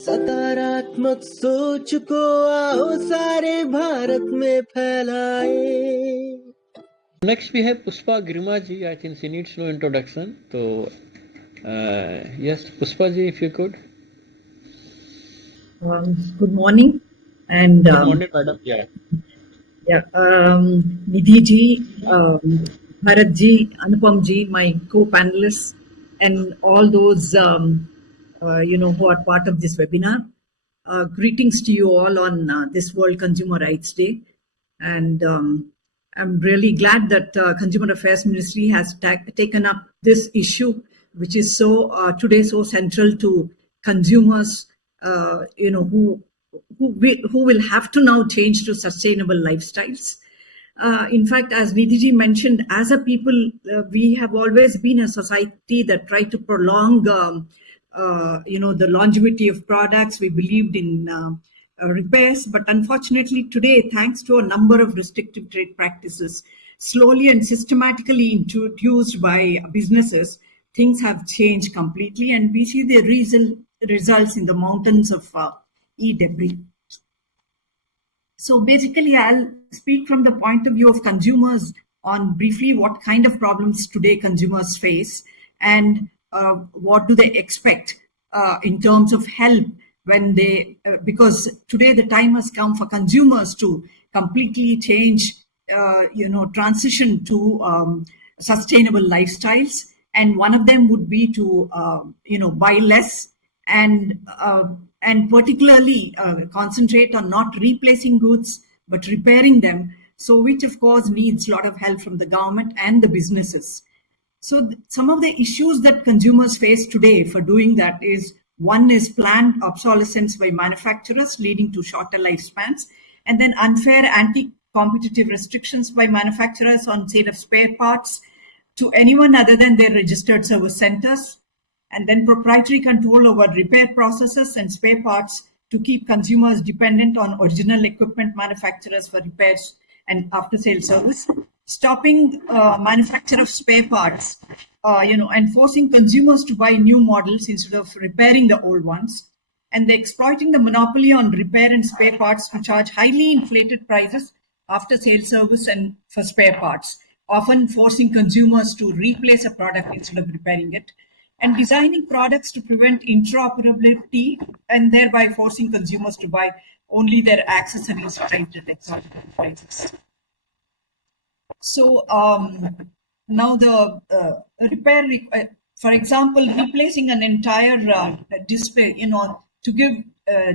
सकारात्मक सोच को आओ सारे भारत में फैलाए. Next we have Pushpa Girimaji. I think she needs no introduction. So yes, Pushpa ji, if you could. Good morning. And good morning, madam. Yeah. Nidhi ji, Bharat ji, Anupam ji, my co-panelists, and all those who are part of this webinar. Greetings to you all on this World Consumer Rights Day. And I'm really glad that Consumer Affairs Ministry has taken up this issue, which is today so central to consumers, who will have to now change to sustainable lifestyles. In fact, as Nidhi mentioned, as a people, we have always been a society that tried to prolong, the longevity of products. We believed in repairs, but unfortunately today, thanks to a number of restrictive trade practices, slowly and systematically introduced by businesses, things have changed completely, and we see the results in the mountains of e-debris. So basically, I'll speak from the point of view of consumers on briefly what kind of problems today consumers face and what do they expect in terms of help when they, because today the time has come for consumers to completely change, transition to sustainable lifestyles. And one of them would be to, buy less and particularly concentrate on not replacing goods, but repairing them. So which of course needs a lot of help from the government and the businesses. So some of the issues that consumers face today for doing that is, one is planned obsolescence by manufacturers leading to shorter lifespans, and then unfair anti-competitive restrictions by manufacturers on sale of spare parts to anyone other than their registered service centers, and then proprietary control over repair processes and spare parts to keep consumers dependent on original equipment manufacturers for repairs and after-sale service, stopping manufacture of spare parts, and forcing consumers to buy new models instead of repairing the old ones, and exploiting the monopoly on repair and spare parts to charge highly inflated prices after sale service and for spare parts, often forcing consumers to replace a product instead of repairing it, and designing products to prevent interoperability and thereby forcing consumers to buy only their accessories priced at exorbitant prices. So now the repair, for example, replacing an entire display, to give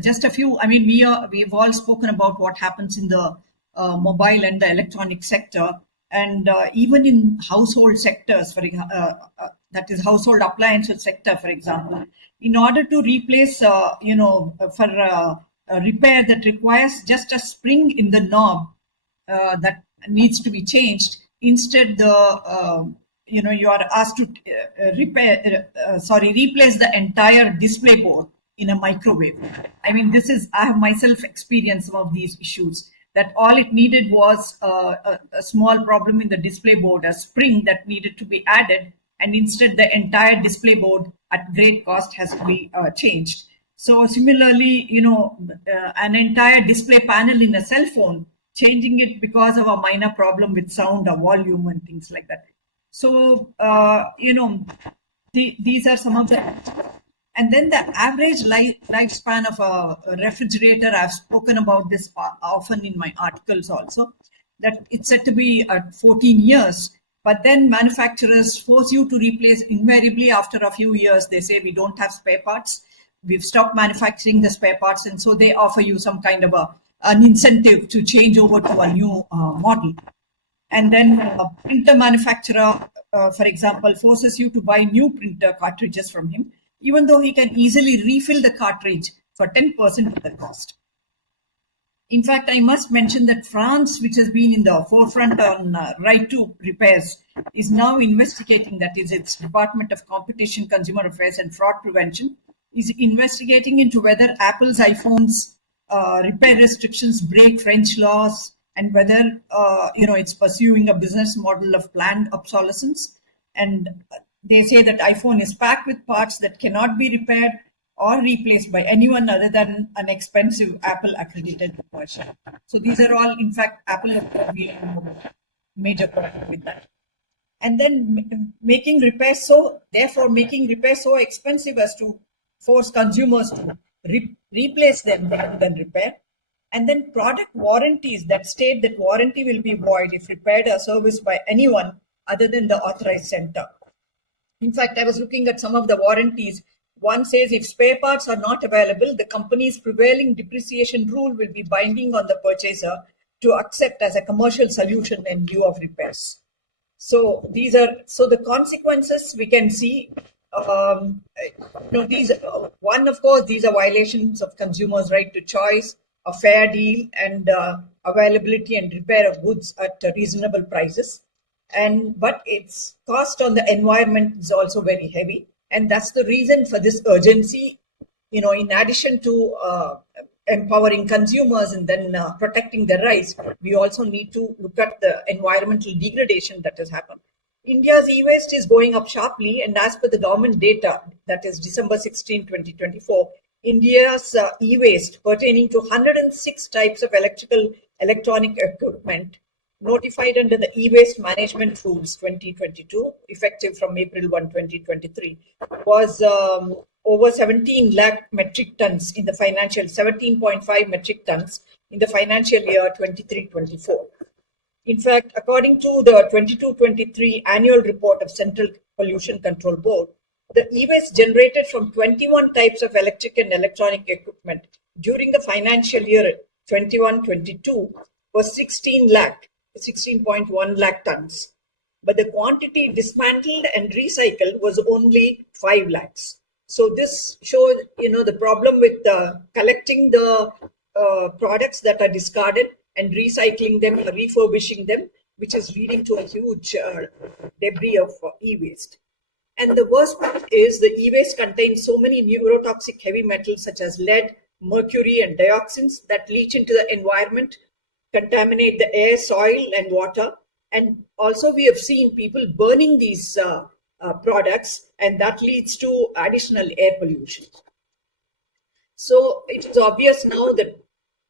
just a few, I mean, we've all spoken about what happens in the mobile and the electronic sector, and even in household sectors, that is household appliances sector, for example, in order to replace, for a repair that requires just a spring in the knob that needs to be changed. Instead, you are asked to replace the entire display board in a microwave. I mean, I have myself experienced some of these issues, that all it needed was a small problem in the display board, a spring that needed to be added, and instead the entire display board at great cost has to be changed. So similarly, an entire display panel in a cell phone, changing it because of a minor problem with sound or volume and things like that. So, these are some of the, and then the average lifespan of a refrigerator, I've spoken about this often in my articles also, that it's said to be 14 years, but then manufacturers force you to replace invariably after a few years. They say, we don't have spare parts. We've stopped manufacturing the spare parts. And so they offer you some kind of an incentive to change over to a new model. And then a printer manufacturer, for example, forces you to buy new printer cartridges from him, even though he can easily refill the cartridge for 10% of the cost. In fact, I must mention that France, which has been in the forefront on right to repairs, is now investigating, that is its Department of Competition, Consumer Affairs and Fraud Prevention, is investigating into whether Apple's iPhones repair restrictions break French laws, and whether it's pursuing a business model of planned obsolescence. And they say that iPhone is packed with parts that cannot be repaired, or replaced by anyone other than an expensive Apple accredited version. So these are all, in fact, Apple have been major problem with that. And then making repairs so expensive as to force consumers to replace them rather than repair. And then product warranties that state that warranty will be void if repaired or serviced by anyone other than the authorized center. In fact, I was looking at some of the warranties. One says if spare parts are not available, the company's prevailing depreciation rule will be binding on the purchaser to accept as a commercial solution in lieu of repairs. So the consequences we can see. One, of course, these are violations of consumers' right to choice, a fair deal, and availability and repair of goods at reasonable prices. But its cost on the environment is also very heavy, and that's the reason for this urgency. In addition to empowering consumers and then protecting their rights, we also need to look at the environmental degradation that has happened. India's e-waste is going up sharply, and as per the government data, that is December 16, 2024, India's e-waste pertaining to 106 types of electronic equipment notified under the e-waste management rules 2022, effective from April 1, 2023, was over 17 lakh metric tons in the 17.5 metric tons in the financial year 23-24. In fact, according to the 22-23 annual report of Central Pollution Control Board, the e-waste generated from 21 types of electric and electronic equipment during the financial year 21-22 was 16.1 lakh tons. But the quantity dismantled and recycled was only 5 lakhs. So this shows, the problem with collecting the products that are discarded and recycling them, refurbishing them, which is leading to a huge debris of e-waste. And the worst part is the e-waste contains so many neurotoxic heavy metals such as lead, mercury, and dioxins that leach into the environment, contaminate the air, soil, and water. And also we have seen people burning these products, and that leads to additional air pollution. So it is obvious now that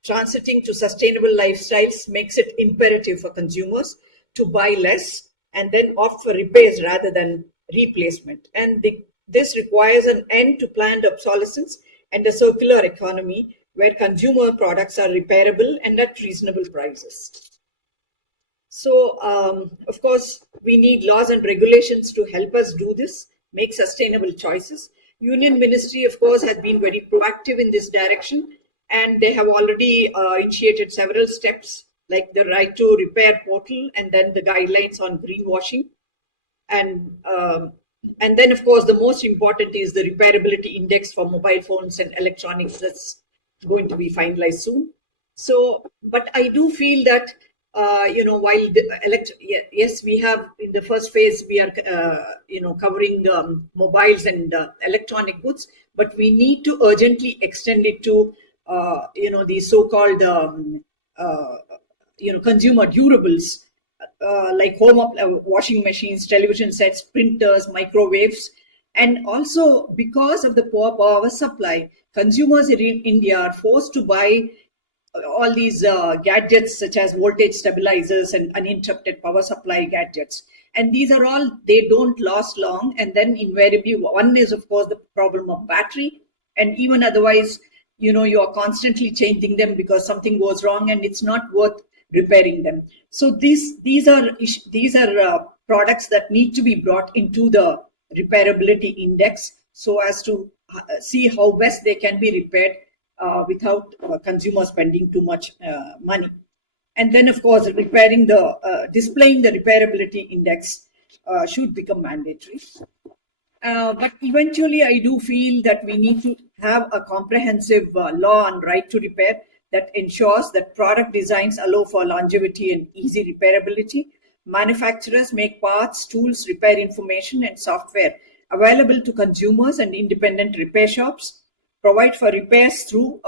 transiting to sustainable lifestyles makes it imperative for consumers to buy less and then opt for repairs rather than replacement. And this requires an end to planned obsolescence and a circular economy where consumer products are repairable and at reasonable prices. So, of course, we need laws and regulations to help us do this, make sustainable choices. Union Ministry, of course, has been very proactive in this direction, and they have already initiated several steps like the right to repair portal and then the guidelines on greenwashing. And then, of course, the most important is the repairability index for mobile phones and electronics that's going to be finalized soon. So, but I do feel that, while yes, we have in the first phase, we are, covering the mobiles and electronic goods, but we need to urgently extend it to, the so-called, consumer durables, like home washing machines, television sets, printers, microwaves. And also because of the poor power supply, consumers in India are forced to buy all these gadgets such as voltage stabilizers and uninterrupted power supply gadgets. And these are all, they don't last long. And then invariably, one is, of course, the problem of battery. And even otherwise, you are constantly changing them because something goes wrong and it's not worth repairing them. So these are products that need to be brought into the repairability index so as to see how best they can be repaired without consumers spending too much money. And then, of course, displaying the repairability index should become mandatory. But eventually, I do feel that we need to have a comprehensive law on right to repair that ensures that product designs allow for longevity and easy repairability. Manufacturers make parts, tools, repair information, and software available to consumers and independent repair shops. Provide for repairs through,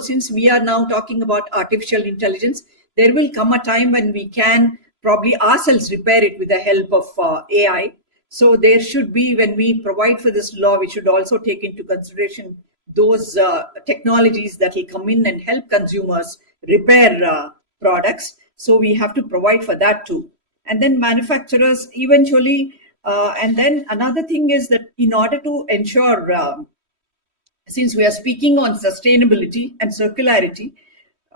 since we are now talking about artificial intelligence, there will come a time when we can probably ourselves repair it with the help of AI. So there should be, when we provide for this law, we should also take into consideration those technologies that will come in and help consumers repair products. So we have to provide for that too. And then manufacturers eventually, and then another thing is that in order to ensure, since we are speaking on sustainability and circularity,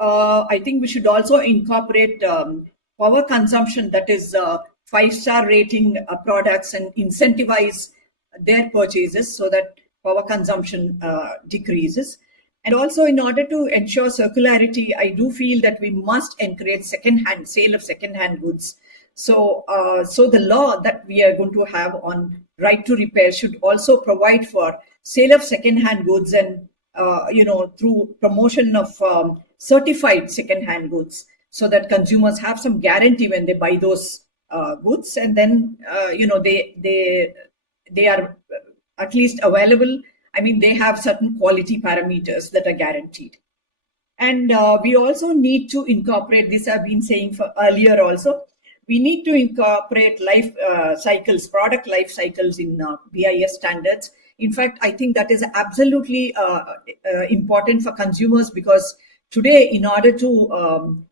I think we should also incorporate power consumption, that is 5-star rating products, and incentivize their purchases so that power consumption decreases. And also, in order to ensure circularity, I do feel that we must encourage sale of second-hand goods. So the law that we are going to have on right to repair should also provide for sale of second-hand goods, and through promotion of certified second-hand goods, so that consumers have some guarantee when they buy those goods, and then they are at least available. I mean, they have certain quality parameters that are guaranteed. And we also need to incorporate this. I've been saying for earlier also. We need to incorporate product life cycles in BIS standards. In fact, I think that is absolutely important for consumers, because today, in order to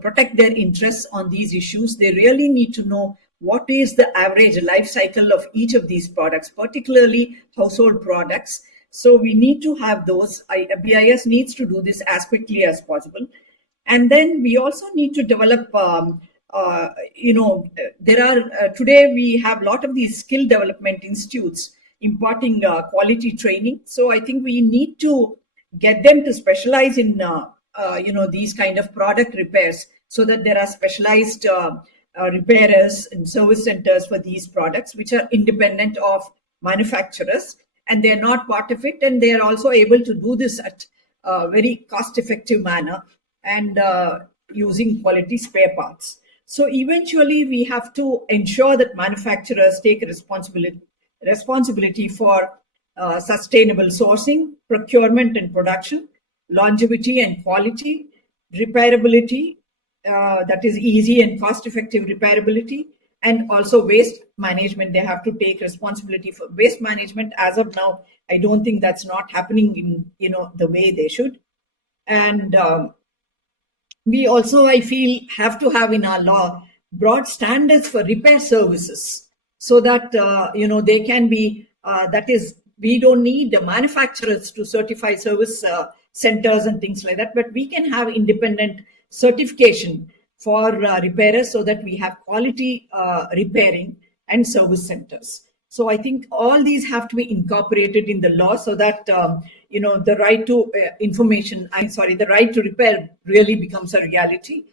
protect their interests on these issues, they really need to know what is the average life cycle of each of these products, particularly household products. So we need to have those. BIS needs to do this as quickly as possible. And then we also need to develop today we have a lot of these skill development institutes imparting quality training. So I think we need to get them to specialize in these kind of product repairs, so that there are specialized repairers and service centers for these products, which are independent of manufacturers, and they're not part of it, and they are also able to do this at a very cost-effective manner, and using quality spare parts. So eventually, we have to ensure that manufacturers take responsibility for sustainable sourcing, procurement and production, longevity and quality, repairability, that is easy and cost-effective repairability, and also waste management. They have to take responsibility for waste management. As of now, I don't think that's not happening in the way they should. And we also, I feel, have to have in our law broad standards for repair services, so that they can be. That is, we don't need the manufacturers to certify service centers and things like that, but we can have independent certification for repairers, so that we have quality repairing and service centers. So I think all these have to be incorporated in the law, so that the right to the right to repair really becomes a reality.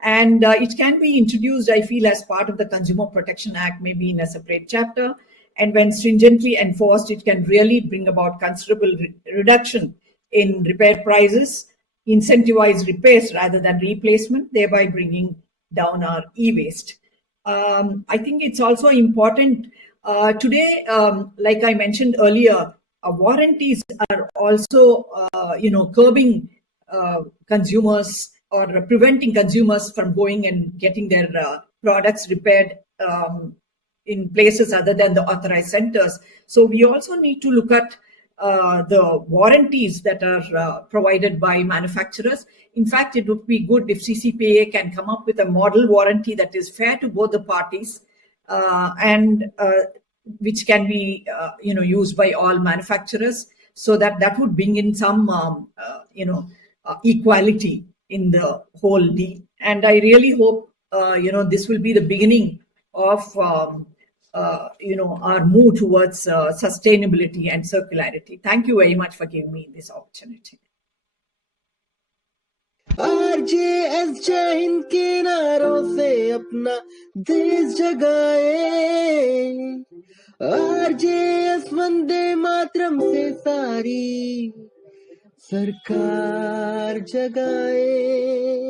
And it can be introduced, I feel, as part of the Consumer Protection Act, maybe in a separate chapter. And when stringently enforced, it can really bring about considerable reduction in repair prices, incentivize repairs rather than replacement, thereby bringing down our e-waste. I think it's also important today, like I mentioned earlier, warranties are also, curbing consumers, or preventing consumers from going and getting their products repaired in places other than the authorized centers. So we also need to look at the warranties that are provided by manufacturers. In fact, it would be good if CCPA can come up with a model warranty that is fair to both the parties, and which can be used by all manufacturers, so that would bring in some equality in the whole deal. And I really hope this will be the beginning of our move towards sustainability and circularity. Thank you very much for giving me this opportunity. RJS जय हिंद के नारों से अपना देश जगाए, RJS Vande Mataram से सारी सरकार जगाए।